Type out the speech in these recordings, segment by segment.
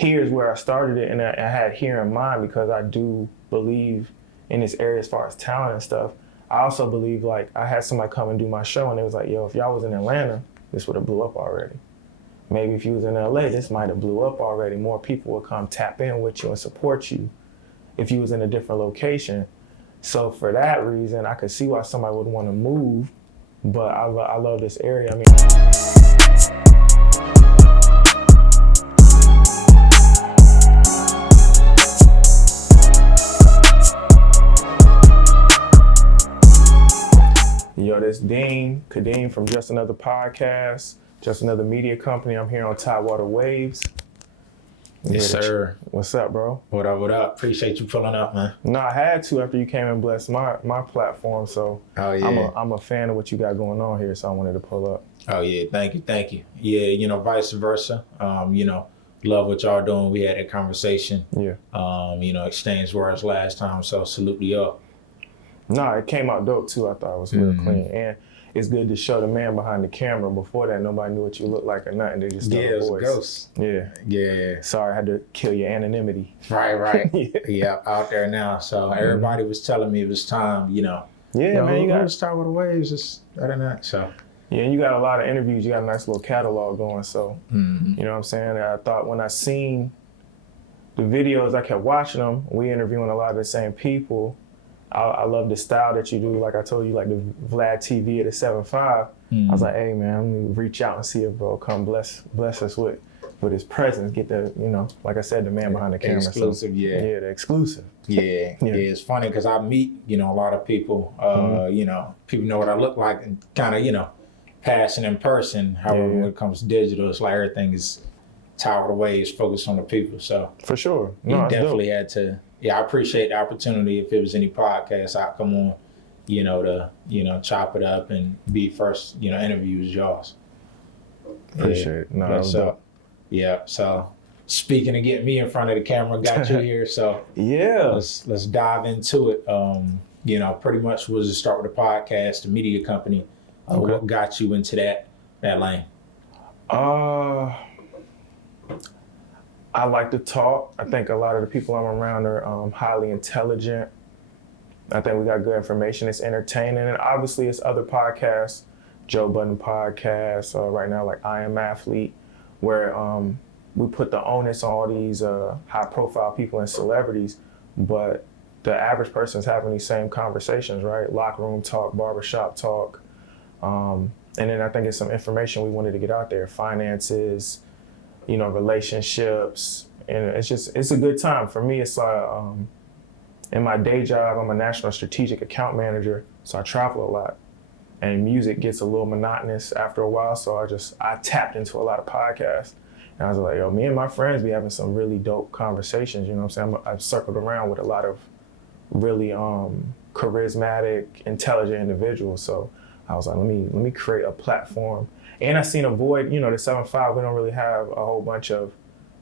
here's where I started it, and I had here in mind because I do believe in this area as far as talent and stuff. I also believe, like, I had somebody come and do my show, and it was like, yo, if y'all was in Atlanta, this would have blew up already. Maybe if you was in LA, this might have blew up already. More people would come tap in with you and support you if you was in a different location. So for that reason, I could see why somebody would want to move, but I love this area. I mean, yo, this Dean, Kadeem from Just Another Podcast, Just Another Media Company. I'm here on Tidewater Waves. Yes, sir. What's up, bro? What up, what up? Appreciate you pulling up, man. No, I had to after you came and blessed my platform, so oh, yeah. I'm a fan of what you got going on here, so I wanted to pull up. Oh, yeah, thank you. Yeah, you know, vice versa. You know, love what y'all doing. We had a conversation. Yeah. You know, exchanged words last time, so salute you up. No, it came out dope too. I thought it was real clean. And it's good to show the man behind the camera. Before that, nobody knew what you looked like or nothing. They just it was a ghost. Yeah. Sorry, I had to kill your anonymity. Right. Yeah, out there now. So everybody was telling me it was time, you know. Yeah, man, you got to start with the waves, just that and that. So yeah, and you got a lot of interviews. You got a nice little catalog going. So you know what I'm saying? I thought when I seen the videos, I kept watching them. We interviewing a lot of the same people. I love the style that you do. Like I told you, like the Vlad TV at the 7.5. I was like, hey man, I'm gonna reach out and see if bro come bless us with his presence. Get the, you know, like I said, the man behind the camera. Exclusive, Yeah, the exclusive. Yeah. It's funny because I meet, you know, a lot of people. You know, people know what I look like and kind of, you know, passing in person. However, when it comes to digital, it's like everything is Tower Waves, focused on the people. So for sure, you definitely had to. Yeah, I appreciate the opportunity. If it was any podcast, I'd come on, you know, to, you know, chop it up and be first, you know, interviews y'all's. Appreciate it. No, that was dope. Yeah, so speaking of getting me in front of the camera, got you here. So yeah, let's dive into it. You know, pretty much was to start with the podcast, the media company. What got you into that lane? I like to talk. I think a lot of the people I'm around are highly intelligent. I think we got good information. It's entertaining. And obviously it's other podcasts, Joe Budden podcast, right now like I Am Athlete, where we put the onus on all these high profile people and celebrities, but the average person's having these same conversations, right? Locker room talk, barbershop talk. And then I think it's some information we wanted to get out there, finances, you know, relationships, and it's a good time. For me, it's like, in my day job, I'm a national strategic account manager, so I travel a lot, and music gets a little monotonous after a while, so I tapped into a lot of podcasts, and I was like, yo, me and my friends be having some really dope conversations, you know what I'm saying? I've circled around with a lot of really charismatic, intelligent individuals, so I was like, let me create a platform. And I seen a void, you know, the 7.5, we don't really have a whole bunch of,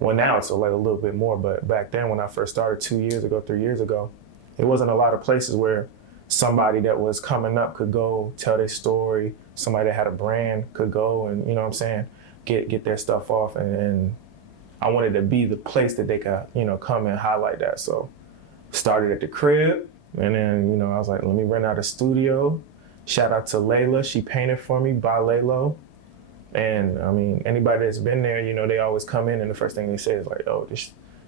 well now it's like a little bit more, but back then when I first started 2 years ago, 3 years ago, it wasn't a lot of places where somebody that was coming up could go tell their story, somebody that had a brand could go and, you know what I'm saying, get their stuff off. And I wanted to be the place that they could, you know, come and highlight that. So started at the crib, and then, you know, I was like, let me rent out a studio. Shout out to Layla, she painted for me, by Laylo. And I mean, anybody that's been there, you know, they always come in and the first thing they say is like, oh,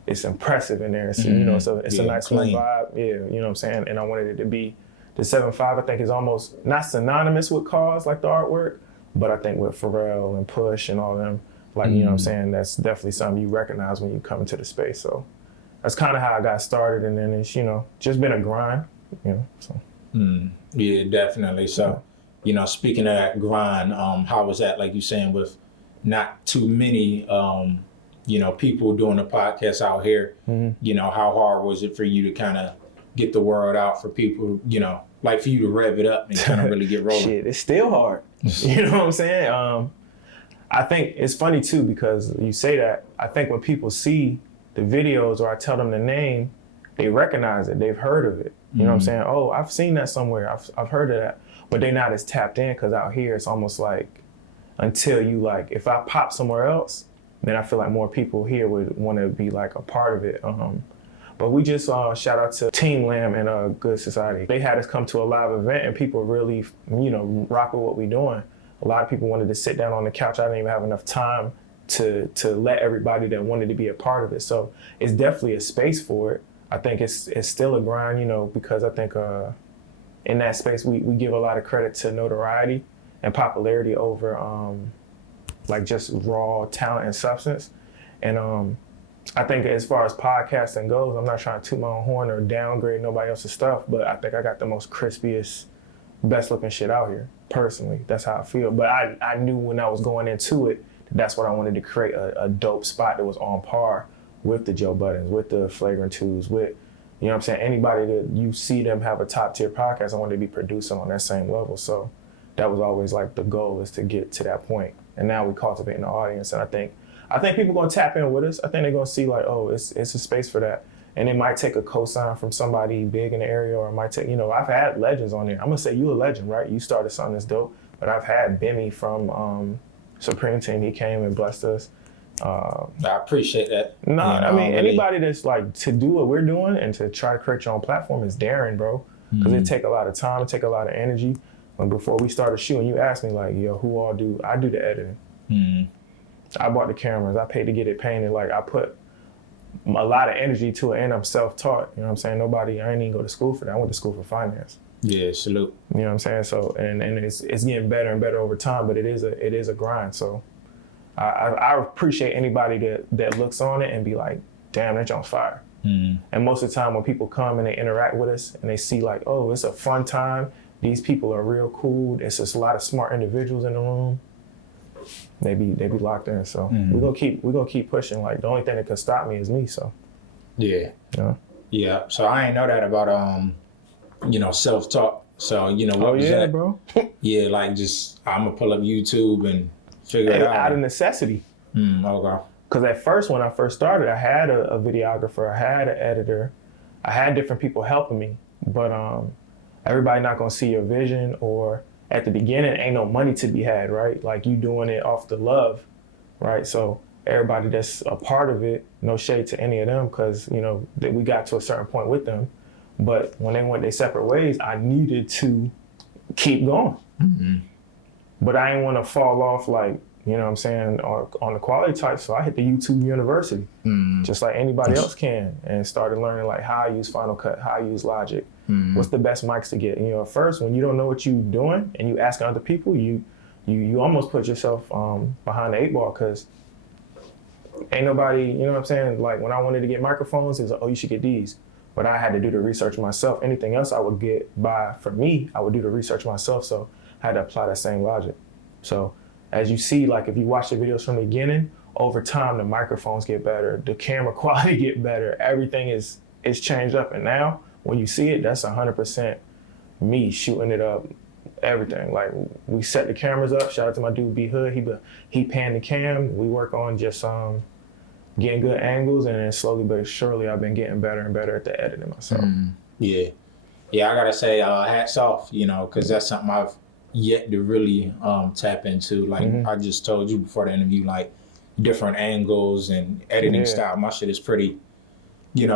it's impressive in there. So, you know, so it's a nice little vibe. Yeah, you know what I'm saying? And I wanted it to be, the 7.5 I think is almost not synonymous with cars like the artwork, but I think with Pharrell and Push and all them, like, you know what I'm saying? That's definitely something you recognize when you come into the space. So that's kind of how I got started. And then it's, you know, just been a grind, you know, so. Yeah, definitely. So, you know, speaking of that grind, how was that, like you saying, with not too many, you know, people doing the podcast out here, you know, how hard was it for you to kind of get the word out for people, you know, like for you to rev it up and kind of really get rolling? Shit, it's still hard. You know what I'm saying? I think it's funny too, because you say that, I think when people see the videos or I tell them the name, they recognize it, they've heard of it. You know what I'm saying? Oh, I've seen that somewhere, I've heard of that. But they're not as tapped in, because out here it's almost like, until you like, if I pop somewhere else, then I feel like more people here would want to be like a part of it. But we just shout out to Team Lamb and Good Society. They had us come to a live event and people really, rock with what we doing. A lot of people wanted to sit down on the couch. I didn't even have enough time to let everybody that wanted to be a part of it. So it's definitely a space for it. I think it's still a grind, because I think in that space we give a lot of credit to notoriety and popularity over like just raw talent and substance. And I think as far as podcasting goes, I'm not trying to toot my own horn or downgrade nobody else's stuff, but I think I got the most crispiest, best looking shit out here, personally. That's how I feel. But I knew when I was going into it, that's what I wanted to create, a dope spot that was on par with the Joe Buttons, with the Flagrant 2s, with, anybody that you see them have a top tier podcast, I wanted to be producing on that same level. So that was always like the goal, is to get to that point. And now we cultivating the audience, and I think people gonna tap in with us. I think they're gonna see like, oh, it's a space for that. And it might take a cosign from somebody big in the area, or it might take, I've had legends on there. I'm gonna say you a legend, right? You started something that's dope, but I've had Bimmy from Supreme Team. He came and blessed us. I appreciate that. No, I mean, anybody that's like, to do what we're doing and to try to create your own platform is daring, bro. Because it take a lot of time, it take a lot of energy. Like before we started shooting, you asked me like, yo, who all do? I do the editing. I bought the cameras. I paid to get it painted. Like I put a lot of energy to it, and I'm self-taught. You know what I'm saying? I ain't even go to school for that. I went to school for finance. Yeah, salute. You know what I'm saying? So and it's getting better and better over time, but it is a grind. So I appreciate anybody that looks on it and be like, damn, that jump's fire. And most of the time when people come and they interact with us and they see like, oh, it's a fun time. These people are real cool. It's just a lot of smart individuals in the room. They be locked in. So we're gonna keep pushing. Like the only thing that can stop me is me. So yeah. So I ain't know that about self-taught. So what was that, bro? Yeah, like just I'm gonna pull up YouTube and figure it out. Out of necessity. Okay. Because at first, when I first started, I had a videographer, I had an editor, I had different people helping me, but everybody not gonna see your vision, or at the beginning, ain't no money to be had, right? Like you doing it off the love, right? So everybody that's a part of it, no shade to any of them, because that we got to a certain point with them, but when they went their separate ways, I needed to keep going. But I didn't want to fall off like, you know what I'm saying, on the quality type. So I hit the YouTube University, just like anybody else can, and started learning like how I use Final Cut, how I use Logic, what's the best mics to get. At first, when you don't know what you're doing and you ask other people, you almost put yourself behind the 8 ball, because ain't nobody, you know what I'm saying? Like when I wanted to get microphones, it's like, oh, you should get these. But I had to do the research myself. Anything else I would get for me, I would do the research myself. So I had to apply that same logic. So as you see, like if you watch the videos from the beginning, over time the microphones get better, the camera quality get better, everything is changed up. And now when you see it, that's 100% me shooting it up, everything. Like we set the cameras up. Shout out to my dude B Hood. He panned the cam. We work on just getting good angles, and then slowly but surely I've been getting better and better at the editing myself. Yeah, I gotta say hats off, because that's something I've yet to really tap into. Like I just told you before the interview, like different angles and editing style. My shit is pretty,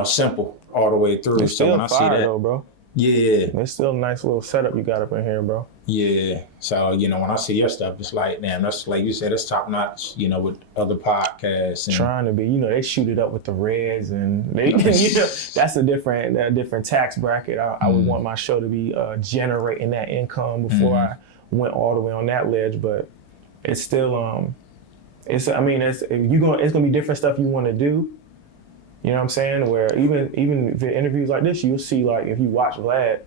simple all the way through. It's so when I see that, though, bro. Yeah, it's still a nice little setup you got up in here, bro. Yeah, so when I see your stuff, it's like, damn, that's like you said, it's top notch. With other podcasts. And trying to be, they shoot it up with the reds, and they, that's a different tax bracket. I would want my show to be generating that income before I went all the way on that ledge, but it's still it's gonna be different stuff you want to do. You know what I'm saying? Where even the interviews like this, you'll see, like if you watch Vlad,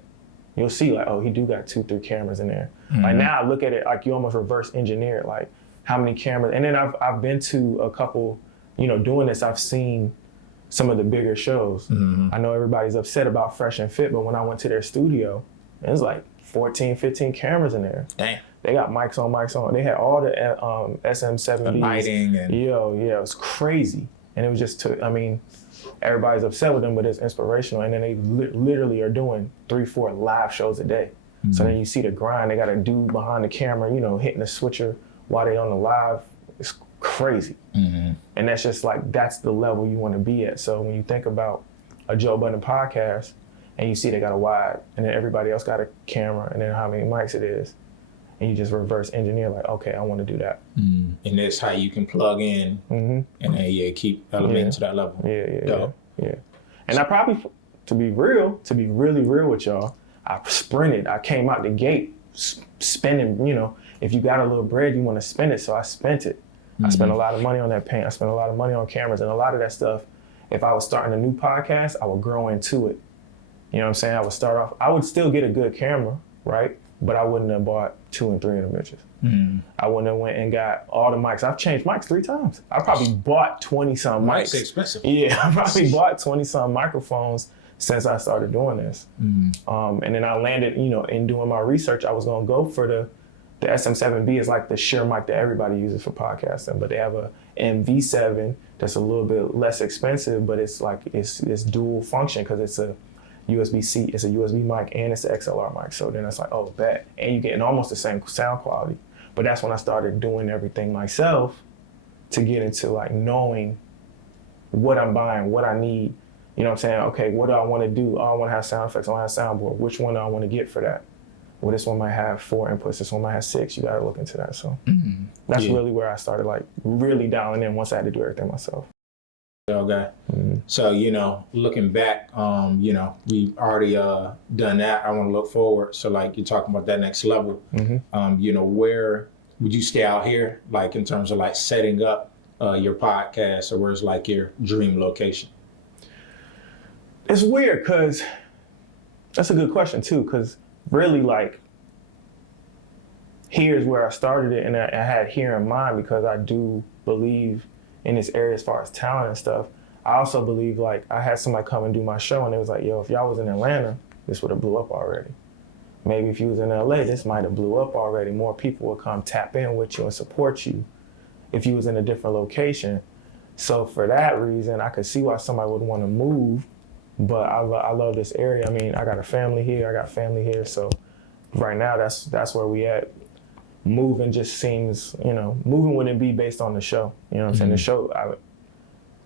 you'll see like, oh, he do got 2-3 cameras in there. Like now I look at it like you almost reverse engineer it, like how many cameras. And then I've been to a couple, doing this, I've seen some of the bigger shows. I know everybody's upset about Fresh and Fit, but when I went to their studio, it was like 14, 15 cameras in there. Damn. They got mics on. They had all the SM70s. The lighting and it was crazy. And it was just everybody's upset with them, but it's inspirational. And then they literally are doing 3-4 live shows a day. So then you see the grind. They got a dude behind the camera, hitting the switcher while they on the live. It's crazy. And that's just like, that's the level you want to be at. So when you think about a Joe Budden podcast and you see they got a wide and then everybody else got a camera and then how many mics it is, and you just reverse engineer like, okay, I want to do that. And that's how you can plug in and then keep elevating to that level. Yeah. And I probably, to be really real with y'all, I sprinted. I came out the gate spending, if you got a little bread, you want to spend it. So I spent it. I spent a lot of money on that paint. I spent a lot of money on cameras, and a lot of that stuff, if I was starting a new podcast, I would grow into it. You know what I'm saying? I would start off, I would still get a good camera, right? But I wouldn't have bought 2 and 3 of the bitches. I wouldn't have went and got all the mics. I've changed mics 3 times. I probably bought 20-some mics. Mics expensive. Yeah, I probably bought 20-some microphones since I started doing this. And then I landed, in doing my research, I was gonna go for the SM7B is like the Shure mic that everybody uses for podcasting, but they have a MV7 that's a little bit less expensive, but it's like, it's dual function because it's a USB-C, it's a USB mic and it's an XLR mic. So then it's like, oh, bet. And you're getting almost the same sound quality. But that's when I started doing everything myself to get into like knowing what I'm buying, what I need. You know what I'm saying? Okay, what do I want to do? Oh, I want to have sound effects. I want to have soundboard. Which one do I want to get for that? Well, this one might have 4 inputs. This one might have 6. You got to look into that. So that's really where I started like really dialing in once I had to do everything myself. Okay. So, looking back, we already done that. I want to look forward. So like you're talking about that next level, where would you stay out here? Like in terms of like setting up your podcast, or where's like your dream location? It's weird because that's a good question too. Because really like here's where I started it. And I had here in mind because I do believe in this area as far as talent and stuff. I also believe like I had somebody come and do my show and it was like, yo, if y'all was in Atlanta, this would have blew up already. Maybe if you was in LA, this might have blew up already. More people would come tap in with you and support you if you was in a different location. So for that reason, I could see why somebody would want to move, but I love this area. I mean, I got a family here, I got family here. So right now that's where we at. Moving just seems, moving wouldn't be based on the show. You know what I'm saying? The show,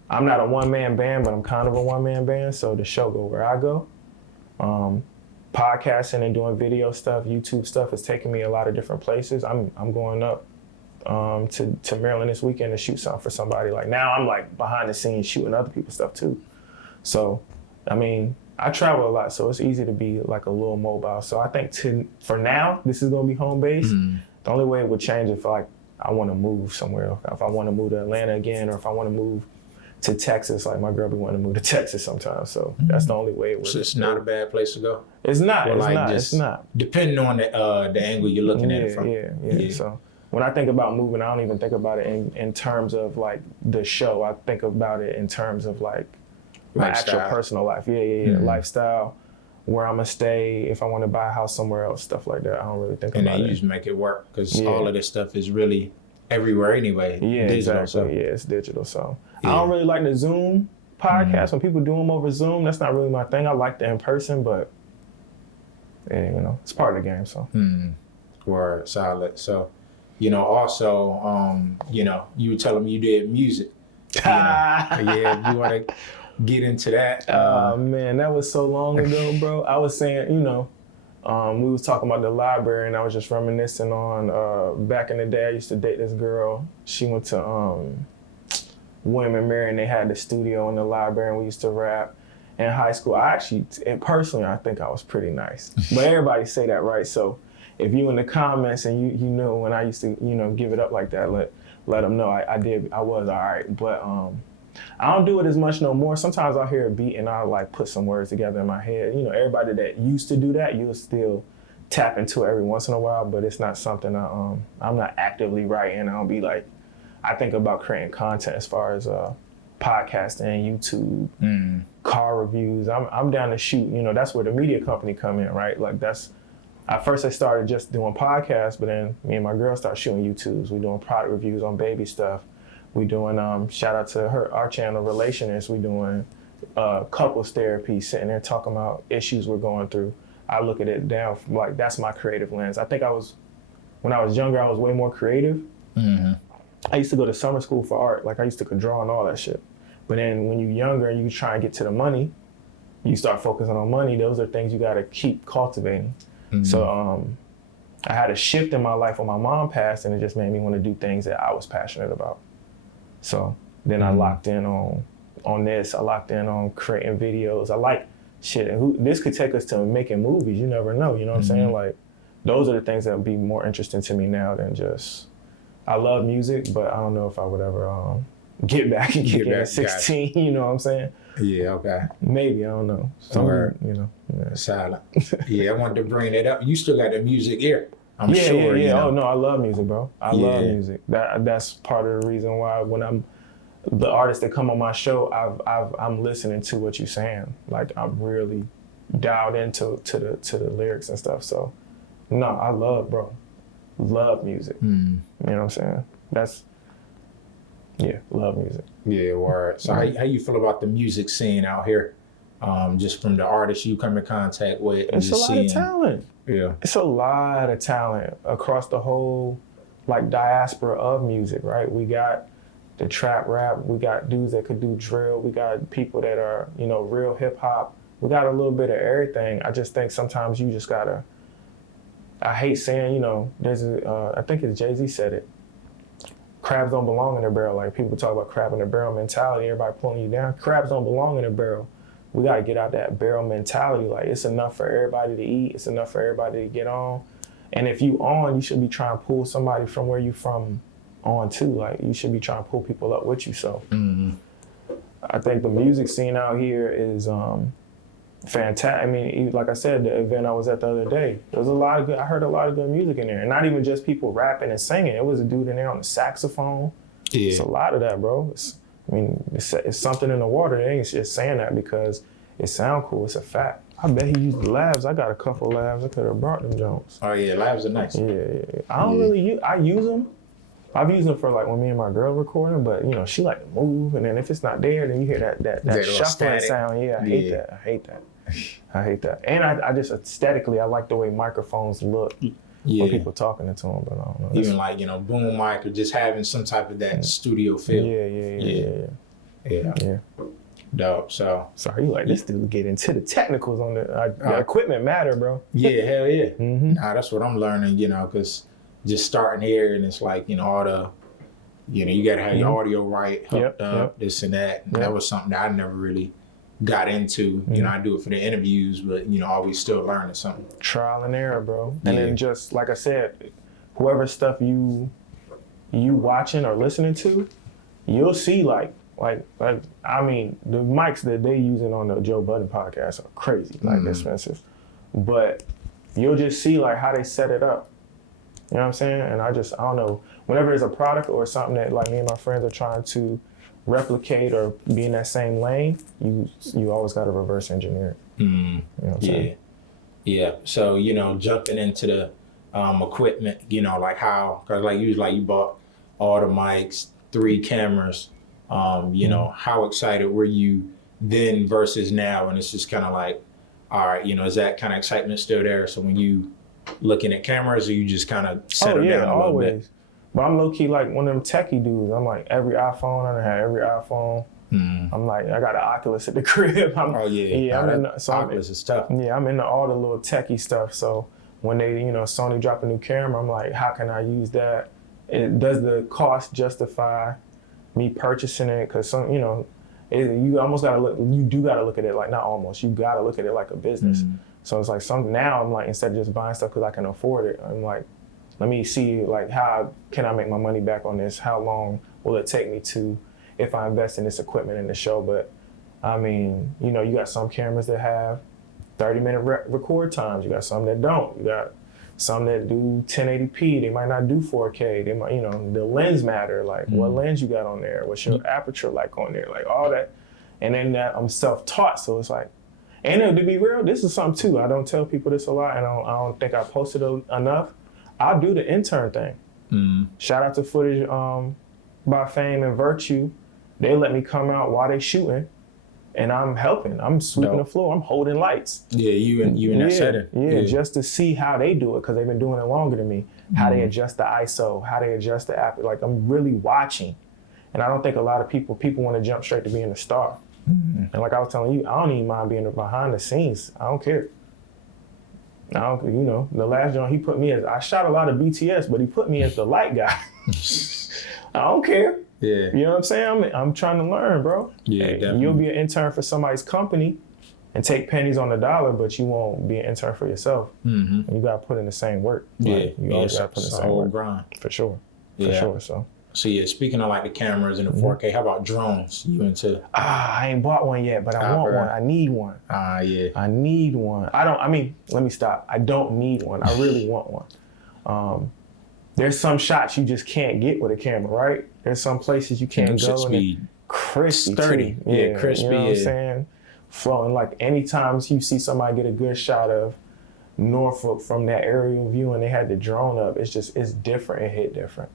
I'm not a one-man band, but I'm kind of a one-man band. So the show go where I go. Podcasting and doing video stuff, YouTube stuff is taking me a lot of different places. I'm going up to Maryland this weekend to shoot something for somebody. Like now I'm like behind the scenes shooting other people's stuff too. So, I mean, I travel a lot, so it's easy to be like a little mobile. So I think for now, this is gonna be home base. The only way it would change if like I want to move somewhere, if I want to move to Atlanta again, or if I want to move to Texas, like my girl be wanting to move to Texas sometimes. So that's the only way it would. So it's not a bad place to go. It's not. Or It's like not. just It's not. Depending on the angle you're looking at it from. Yeah. So when I think about moving, I don't even think about it in terms of like the show. I think about it in terms of like my Lifestyle. actual personal life. Yeah. Lifestyle. Where I'm gonna stay, if I want to buy a house somewhere else, stuff like that. I don't really think And about then it. you just make it work because all of this stuff is really everywhere anyway. Yeah, digital, exactly. so. Yeah, it's digital. So I don't really like the Zoom podcast. When people do them over Zoom, that's not really my thing. I like the in person, but it's part of the game. So Word, solid. So, also, you were telling me you did music. Yeah, you want to get into that? Man, that was so long ago, bro. I was saying, we was talking about the library, and I was just reminiscing on back in the day. I used to date this girl. She went to William and Mary, and they had the studio in the library, and we used to rap. In high school, I think I was pretty nice. But everybody say that, right? So if you in the comments and you know when I used to, give it up like that, let them know I was all right. But I don't do it as much no more. Sometimes I'll hear a beat and I'll like put some words together in my head. Everybody that used to do that, you'll still tap into it every once in a while, but it's not something I'm not actively writing. I don't be like, I think about creating content as far as podcasting, YouTube, car reviews. I'm down to shoot. That's where the media company come in, right? Like at first I started just doing podcasts, but then me and my girl started shooting YouTubes. We're doing product reviews on baby stuff. We doing, shout out to our channel, Relationist. We doing couples therapy, sitting there talking about issues we're going through. I look at it down from like, that's my creative lens. I think when I was younger, I was way more creative. I used to go to summer school for art. Like I used to draw and all that shit. But then when you're younger and you try and get to the money, you start focusing on money. Those are things you got to keep cultivating. Mm-hmm. So I had a shift in my life when my mom passed, and it just made me want to do things that I was passionate about. So then I locked in on this. I locked in on creating videos. I like shit. And this could take us to making movies. You never know. You know what I'm saying? Like, those are the things that would be more interesting to me now than just, I love music, but I don't know if I would ever get back and kick in at 16. You know what I'm saying? Yeah, okay. Maybe, I don't know. Somewhere, you know. Yeah. Silent. Yeah, I wanted to bring that up. You still got the music here, I'm sure. Yeah. You know? Oh, no, I love music, bro. I love music. That's part of the reason why when I'm, the artists that come on my show, I'm listening to what you're saying. Like, I'm really dialed into the lyrics and stuff. So, no, I love music. You know what I'm saying? Love music. Yeah, word. So how you feel about the music scene out here? Just from the artists you come in contact with? It's a lot of talent. Yeah. It's a lot of talent across the whole, like, diaspora of music, right? We got the trap rap, we got dudes that could do drill, we got people that are, you know, real hip hop. We got a little bit of everything. I just think sometimes you just gotta, I hate saying, you know, I think it's Jay-Z said it, crabs don't belong in a barrel. Like, people talk about crab in a barrel mentality, everybody pulling you down. Crabs don't belong in a barrel. We gotta get out that barrel mentality. Like, it's enough for everybody to eat, it's enough for everybody to get on. And if you on, you should be trying to pull somebody from where you from on too. Like, you should be trying to pull people up with you. So I think the music scene out here is fantastic. I mean, like I said, the event I was at the other day, there was I heard a lot of good music in there. And not even just people rapping and singing. It was a dude in there on the saxophone. Yeah. It's a lot of that, bro. It's something in the water. They ain't just saying that because it sound cool. It's a fact. I bet he used the labs. I got a couple of labs. I could have brought them Jones. Oh yeah, labs are nice. Yeah. I don't really I use them. I've used them for, like, when me and my girl recording, but, you know, she like to move, and then if it's not there, then you hear that shuffling sound. Yeah, I hate that. And I just aesthetically, I like the way microphones look when people talking into them, but I don't know. Even like, you know, boom mic or just having some type of that studio feel. Yeah. Dope. So sorry, you like this dude get into the technicals on the equipment matter, bro. Yeah, hell yeah. Nah, that's what I'm learning, you know, because just starting here and it's like, you know, all the, you know, you got to have your audio right, hooked up, this and that. And that was something that I never really got into. You know, I do it for the interviews, but, you know, always still learning something. Trial and error, bro. And then just, like I said, whoever stuff you watching or listening to, you'll see like I mean, the mics that they using on the Joe Budden podcast are crazy, like expensive. But you'll just see like how they set it up. You know what I'm saying? And I don't know, whenever there's a product or something that like me and my friends are trying to replicate or be in that same lane, you always got to reverse engineer it. You know what I'm saying? Yeah. So, you know, jumping into the equipment, you know, like how, cause like you bought all the mics, 3 cameras, you know, how excited were you then versus now? And it's just kind of like, all right, you know, is that kind of excitement still there? So when you looking at cameras, or you just kind of settle down a little bit? But I'm low key like one of them techie dudes. I'm like every iPhone, I done had every iPhone. I'm like, I got an Oculus at the crib. Oculus is tough. Yeah, I'm into all the little techie stuff. So when they, you know, Sony drop a new camera, I'm like, how can I use that? Does the cost justify me purchasing it? Because some, you know, you almost gotta look. You do gotta look at it like, not almost. You gotta look at it like a business. So it's like now I'm like, instead of just buying stuff because I can afford it, I'm like, let me see like how can I make my money back on this? How long will it take me to, if I invest in this equipment in the show? But I mean, you know, you got some cameras that have 30-minute record times. You got some that don't. You got some that do 1080p. They might not do 4K. They might, you know, the lens matter. Like what lens you got on there? What's your aperture like on there? Like all that. And then I'm self-taught, so it's like, and to be real, this is something too. I don't tell people this a lot, and I don't think I posted enough. I'll do the intern thing. Shout out to Footage by Fame and Virtue. They let me come out while they shooting and I'm helping. I'm sweeping the floor. I'm holding lights. Yeah, you in that setting. Yeah, just to see how they do it because they've been doing it longer than me. How they adjust the ISO, how they adjust the app. Like I'm really watching, and I don't think a lot of people want to jump straight to being a star. And like I was telling you, I don't even mind being behind the scenes. I don't care. The last joint he put me as, I shot a lot of BTS, but he put me as the light guy. I don't care. Yeah. You know what I'm saying? I'm trying to learn, bro. Yeah, definitely. You'll be an intern for somebody's company and take pennies on the dollar, but you won't be an intern for yourself. Mm-hmm. You got to put in the same work. Yeah. Like, you always got to put in the same work. Grind. For sure. So yeah, speaking of like the cameras and the 4K, how about drones? You into? I ain't bought one yet, but I want one. I need one. Yeah. I need one. Let me stop. I don't need one. I really want one. There's some shots you just can't get with a camera, right? There's some places you can't go. And crispy, sturdy. Too. Yeah, crispy. You know what I'm saying? Flowing. Like anytime you see somebody get a good shot of Norfolk from that aerial view and they had the drone up, it's different. It hit different.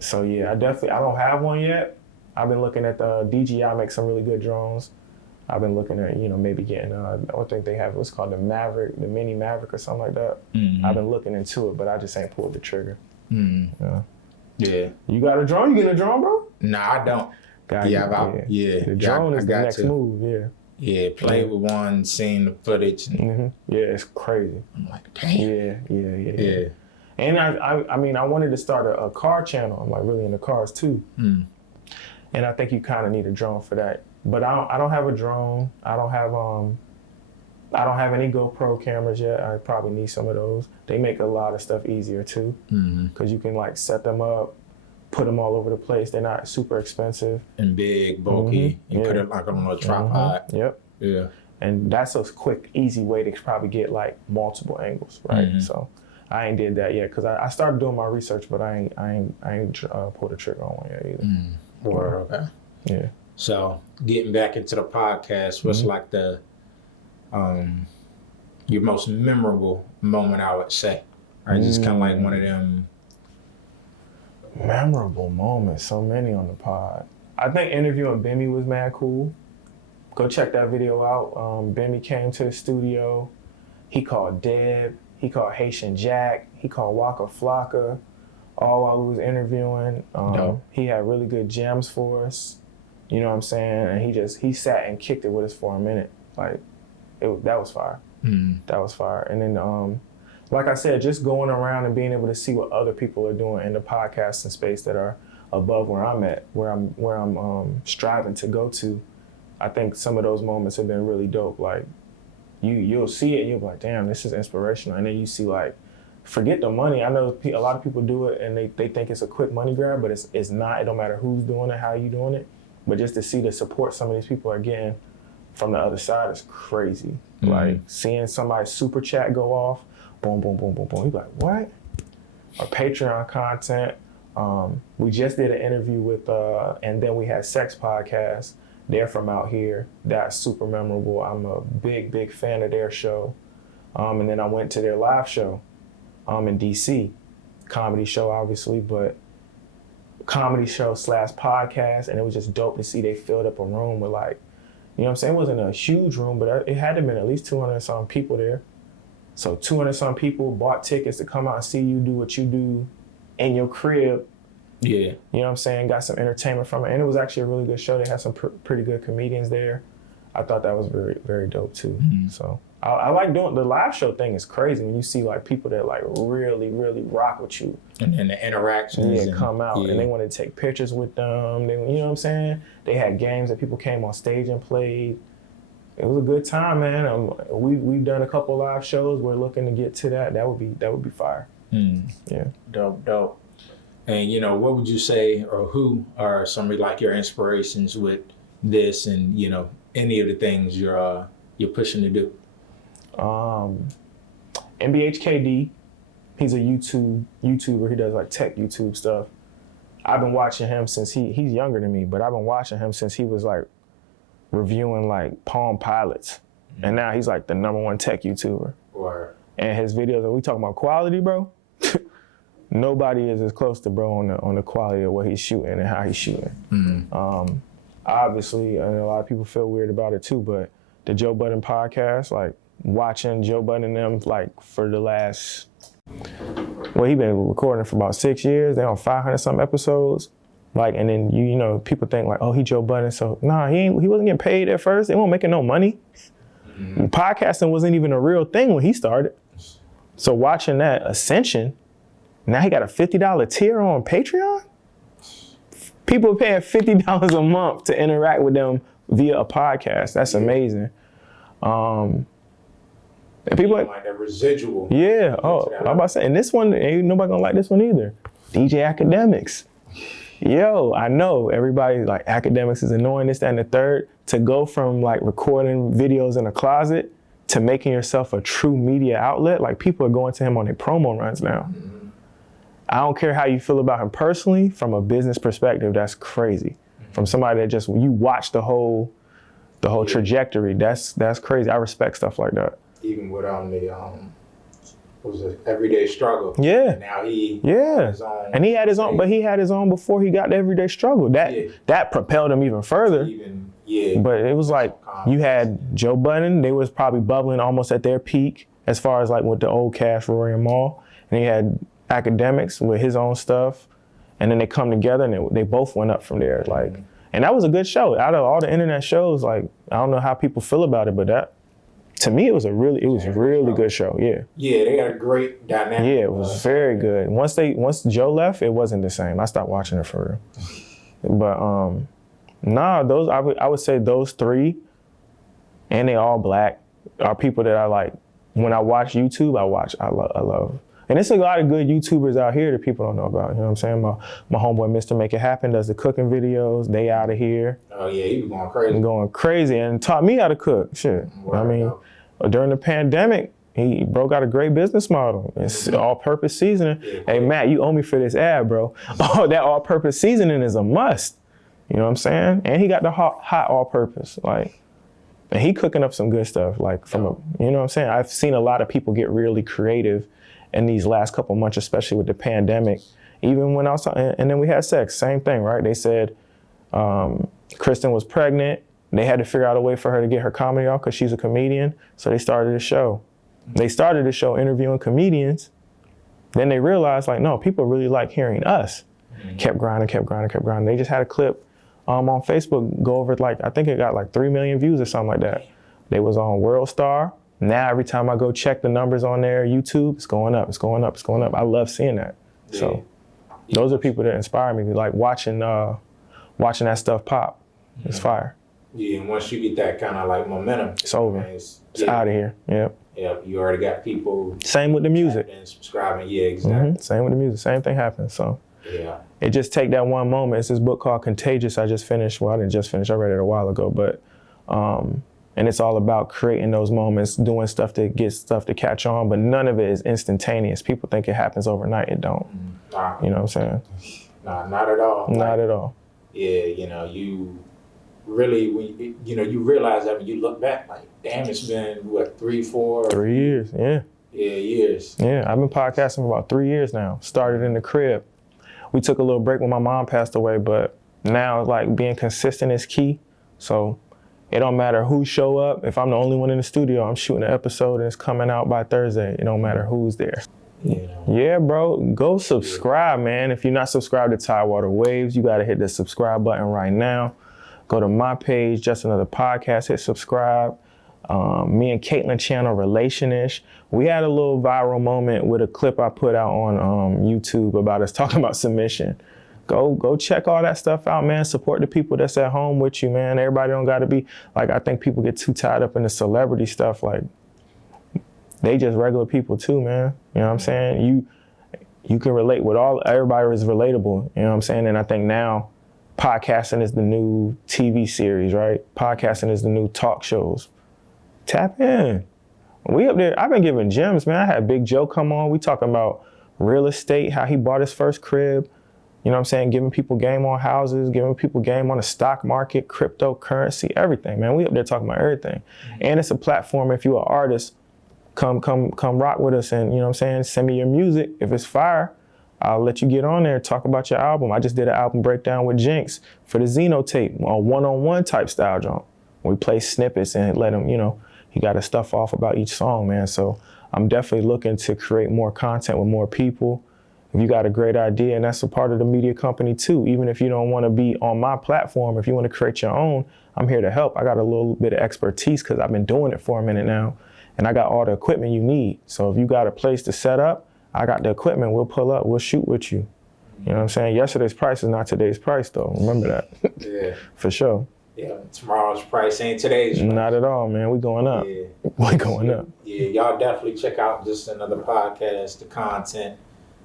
So yeah, I don't have one yet. I've been looking at the DJI make some really good drones. I've been looking at, maybe getting, I think they have what's called the Maverick, the Mini Maverick or something like that. Mm-hmm. I've been looking into it, but I just ain't pulled the trigger. Mm-hmm. Yeah. You got a drone? You get a drone, bro? Nah, I don't. The drone is the next move, yeah. Yeah, played with one, seen the footage. Yeah, it's crazy. I'm like, damn. Yeah. And I wanted to start a car channel. I'm like really into cars too. Mm. And I think you kind of need a drone for that. But I don't have a drone. I don't have any GoPro cameras yet. I probably need some of those. They make a lot of stuff easier too, because you can like set them up, put them all over the place. They're not super expensive and big, bulky. You put it like on a tripod. Yep. Yeah. And that's a quick, easy way to probably get like multiple angles, right? Mm-hmm. So I ain't did that yet because I started doing my research, but I ain't pulled the trigger on one yet either. Okay. Yeah. So getting back into the podcast, what's like the your most memorable moment, I would say, or just kind of like one of them memorable moments? So many on the pod. I think interviewing Bimmy was mad cool. Go check that video out. Bimmy came to the studio. He called Deb. He called Haitian Jack. He called Waka Flocka. All while we was interviewing. He had really good gems for us. You know what I'm saying? And he sat and kicked it with us for a minute. Like, that was fire. That was fire. And then, like I said, just going around and being able to see what other people are doing in the podcasting space that are above where I'm at, where I'm striving to go to. I think some of those moments have been really dope. Like, you'll see it and you'll be like, damn, this is inspirational. And then you see like, forget the money. I know a lot of people do it and they think it's a quick money grab, but it's not. It don't matter who's doing it, how you doing it. But just to see the support some of these people are getting from the other side is crazy. Mm-hmm. Like seeing somebody super chat go off, boom, boom, boom, boom, boom. You be like, what? Or Patreon content. We just did an interview with, and then we had Sex Podcast. They're from out here. That's super memorable. I'm a big, big fan of their show. And then I went to their live show in DC. Comedy show, obviously, but comedy show / podcast. And it was just dope to see they filled up a room with like, you know what I'm saying? It wasn't a huge room, but it had to have been at least 200 some people there. So 200 some people bought tickets to come out and see you do what you do in your crib. Yeah. You know what I'm saying? Got some entertainment from it. And it was actually a really good show. They had some pretty good comedians there. I thought that was very, very dope too. Mm-hmm. So I like doing the live show thing. Is crazy when you see like people that like really, really rock with you. And then the interactions. Yeah, come out and they wanted to take pictures with them. They, you know what I'm saying? They had games that people came on stage and played. It was a good time, man. We've done a couple live shows. We're looking to get to that. That would be fire. Yeah. Dope. And what would you say, or who are some of like your inspirations with this, and any of the things you're pushing to do? MBHKD, he's a YouTuber. He does like tech YouTube stuff. I've been watching him since he's younger than me, but I've been watching him since he was like reviewing like Palm Pilots, and now he's like the #1 tech YouTuber. Word. And his videos, are we talking about quality, bro? Nobody is as close to bro on the quality of what he's shooting and how he's shooting. Mm-hmm. obviously, and a lot of people feel weird about it too, but the Joe Budden podcast, like watching Joe Budden and them like for the last, well, he been recording for about 6 years. They on 500 some episodes. Like, and then you know, people think like, oh, he Joe Budden. So nah, he wasn't getting paid at first. They weren't making no money. Mm-hmm. Podcasting wasn't even a real thing when he started. So watching that ascension, now he got a $50 tier on Patreon. People are paying $50 a month to interact with them via a podcast. That's amazing. And people like that residual. Yeah. Oh, I'm about to say, and this one, ain't nobody gonna like this one either. DJ Academics. Yo, I know everybody like Academics is annoying, this, that, and the third. To go from like recording videos in a closet to making yourself a true media outlet, like people are going to him on their promo runs now. Mm-hmm. I don't care how you feel about him personally, from a business perspective, that's crazy. Mm-hmm. From somebody that just, you watch the whole trajectory, that's crazy. I respect stuff like that. Even with what was it, Everyday Struggle. Yeah. And now he had his own. And he had his own, but he had his own before he got the Everyday Struggle. That propelled him even further. But it was like, you had Joe Budden, they was probably bubbling almost at their peak as far as like with the old cast, Rory and Maul. And he had Academics with his own stuff. And then they come together and they both went up from there. Like, and that was a good show. Out of all the internet shows, like, I don't know how people feel about it, but that, to me, it was a really good show. Yeah. Yeah, they got a great dynamic. Yeah, it was very good. Once Joe left, it wasn't the same. I stopped watching it for real. But those I would say those three, and they all black, are people that I like. When I watch YouTube, I love. And there's a lot of good YouTubers out here that people don't know about. You know what I'm saying? My homeboy Mr. Make It Happen does the cooking videos. They out of here. Oh yeah, he was going crazy. Going crazy and taught me how to cook. Shit. I mean, during the pandemic, he broke out a great business model. It's all-purpose seasoning. Yeah, hey Matt, you owe me for this ad, bro. Oh, that all-purpose seasoning is a must. You know what I'm saying? And he got the hot all-purpose. Like, and he cooking up some good stuff. Like you know what I'm saying? I've seen a lot of people get really creative in these last couple months, especially with the pandemic. Even when I was, and then we had sex, same thing, right? They said Kristen was pregnant. They had to figure out a way for her to get her comedy off because she's a comedian. So they started a show. They started the show interviewing comedians. Then they realized, like, no, people really like hearing us. Kept grinding. They just had a clip on Facebook go over, like, I think it got like 3 million views or something like that. They was on World Star. Now every time I go check the numbers on their YouTube, it's going up. I love seeing that. Yeah. So those are people that inspire me. Like watching that stuff pop. It's fire. Yeah, and once you get that kind of like momentum, it's over. It's out of here. Yep. Yep. You already got people. Same with the music. And subscribing. Yeah, exactly. Mm-hmm. Same with the music. Same thing happens. So yeah. It just take that one moment. It's this book called Contagious. I just finished. Well, I didn't just finish. I read it a while ago, but. And it's all about creating those moments, doing stuff to get stuff to catch on, but none of it is instantaneous. People think it happens overnight. It don't. Nah. You know what I'm saying? Nah, not at all. Not at all. Yeah, you really, you realize that when you look back, like, damn, it's been, what, 3 years, yeah. Yeah, years. Yeah, I've been podcasting for about 3 years now. Started in the crib. We took a little break when my mom passed away, but now, like, being consistent is key. So it don't matter who show up. If I'm the only one in the studio, I'm shooting an episode and it's coming out by Thursday. It don't matter who's there. Yeah, bro. Go subscribe, man. If you're not subscribed to Tidewater Waves, you got to hit the subscribe button right now. Go to my page, Just Another Podcast, hit subscribe. Me and Caitlin channel, Relation-ish. We had a little viral moment with a clip I put out on YouTube about us talking about submission. Go check all that stuff out, man. Support the people that's at home with you, man. Everybody don't got to be, like, I think people get too tied up in the celebrity stuff. Like, they just regular people too, man. You know what I'm saying? You can relate with everybody is relatable. You know what I'm saying? And I think now podcasting is the new TV series, right? Podcasting is the new talk shows. Tap in. We up there, I've been giving gems, man. I had Big Joe come on. We talking about real estate, how he bought his first crib. You know what I'm saying? Giving people game on houses, giving people game on the stock market, cryptocurrency, everything, man. We up there talking about everything. And it's a platform, if you're an artist, come rock with us and, you know what I'm saying, send me your music. If it's fire, I'll let you get on there, talk about your album. I just did an album breakdown with Jinx for the Xeno tape, a one-on-one type style joint. We play snippets and let him, he got his stuff off about each song, man. So I'm definitely looking to create more content with more people. If you got a great idea, and that's a part of the media company too, even if you don't want to be on my platform, if you want to create your own, I'm here to help. I got a little bit of expertise because I've been doing it for a minute now, and I got all the equipment you need. So if you got a place to set up, I got the equipment, we'll pull up, we'll shoot with you. You know what I'm saying? Yesterday's price is not today's price though, remember that. Yeah. For sure. Yeah, tomorrow's price ain't today's price. Not at all, man. We going up. Yeah. We going up. Yeah, y'all definitely check out just another podcast, the content,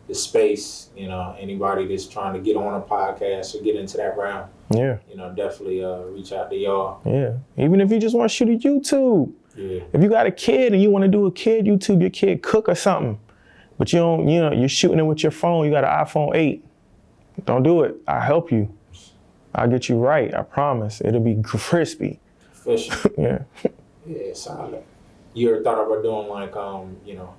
the space, anybody that's trying to get on a podcast or get into that realm. Yeah. Definitely reach out to y'all. Yeah. Even if you just want to shoot a YouTube. Yeah. If you got a kid and you want to do a kid YouTube, your kid cook or something, but you don't, you're shooting it with your phone, you got an iPhone 8. Don't do it. I'll help you. I'll get you right. I promise. It'll be crispy. Official. Yeah. Yeah, solid. You ever thought about doing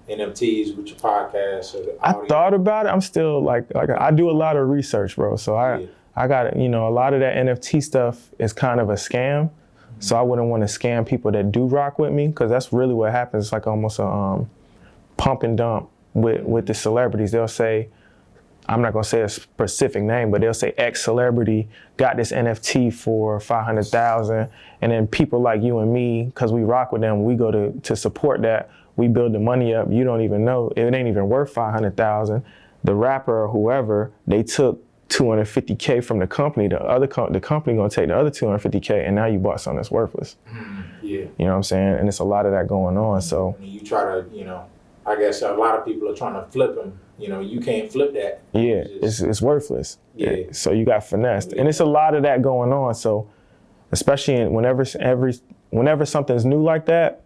NFTs with your podcast or the audio? I thought about it. I'm still like I do a lot of research, bro. So I got, a lot of that NFT stuff is kind of a scam. Mm-hmm. So I wouldn't want to scam people that do rock with me, because that's really what happens. It's like almost a pump and dump with the celebrities. They'll say, I'm not gonna say a specific name, but they'll say X celebrity got this NFT for $500,000, and then people like you and me, because we rock with them, we go to support that. We build the money up. You don't even know it ain't even worth $500,000. The rapper or whoever, they took $250K from the company. The company gonna take the other $250K, and now you bought something that's worthless. Yeah. You know what I'm saying? And it's a lot of that going on. So you try to, I guess a lot of people are trying to flip them. You can't flip that. Yeah, it's worthless. Yeah. So you got finessed. And it's a lot of that going on. So especially whenever something's new like that,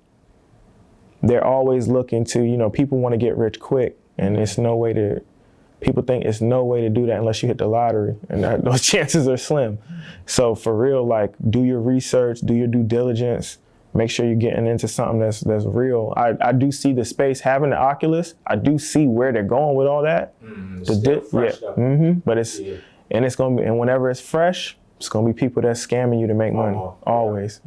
they're always looking to, people want to get rich quick. And people think it's no way to do that unless you hit the lottery. And those chances are slim. So for real, do your research, do your due diligence. Make sure you're getting into something that's real. I do see the space, having the Oculus. I do see where they're going with all that. But it's gonna be, and whenever it's fresh, it's gonna be people that's scamming you to make money. Always.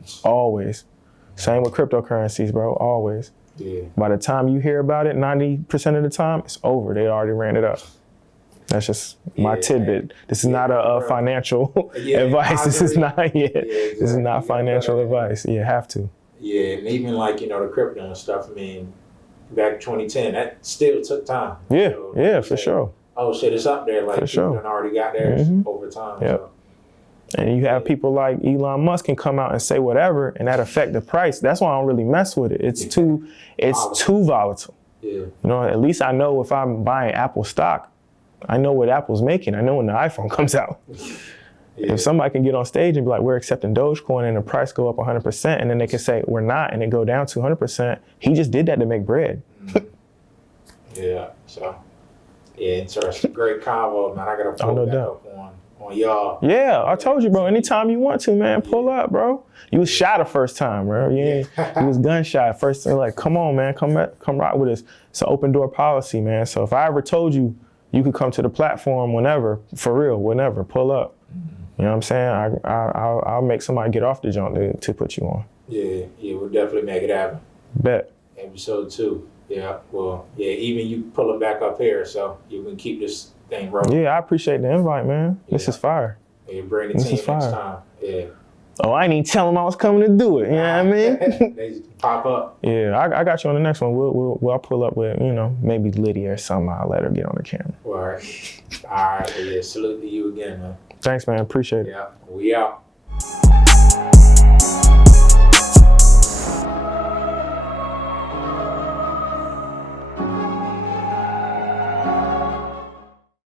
Same with cryptocurrencies, bro. Always. Yeah. By the time you hear about it, 90% of the time, it's over. They already ran it up. That's just my tidbit. Man. This is not a financial advice. This is not. Exactly. This is not financial advice. You have to. Yeah, and even the crypto and stuff. I mean, back 2010, that still took time. Yeah, for sure. Oh shit, it's up there. For sure. People already got theirs over time. Yep. So. And you have people like Elon Musk can come out and say whatever, and that affect the price. That's why I don't really mess with it. It's too volatile. Yeah. At least I know if I'm buying Apple stock, I know what Apple's making. I know when the iPhone comes out. Yeah. If somebody can get on stage and be like, we're accepting Dogecoin, and the price go up 100%, and then they can say, we're not, and it go down 200%, he just did that to make bread. Yeah, so, interesting. Great convo, man. I got to pull back up on y'all. Yeah, I told you, bro. Anytime you want to, man, pull up, bro. You was shy the first time, bro. You was gun shy first. Like, come on, man. Come rock with us. It's an open door policy, man. So if I ever told you, you could come to the platform whenever, for real, whenever, pull up. You know what I'm saying? I'll make somebody get off the jump to put you on. Yeah, we'll definitely make it happen. Bet. Episode 2. Yeah, well, even you pull it back up here, so you can keep this thing rolling. Yeah, I appreciate the invite, man. This is fire. Yeah, bring the team next time. Yeah. Oh, I ain't even tell them I was coming to do it. You know what I mean? They just pop up. Yeah, I got you on the next one. I'll pull up with, maybe Lydia or something. I'll let her get on the camera. All right. Yeah, salute to you again, man. Thanks, man. Appreciate it. Yeah, we out.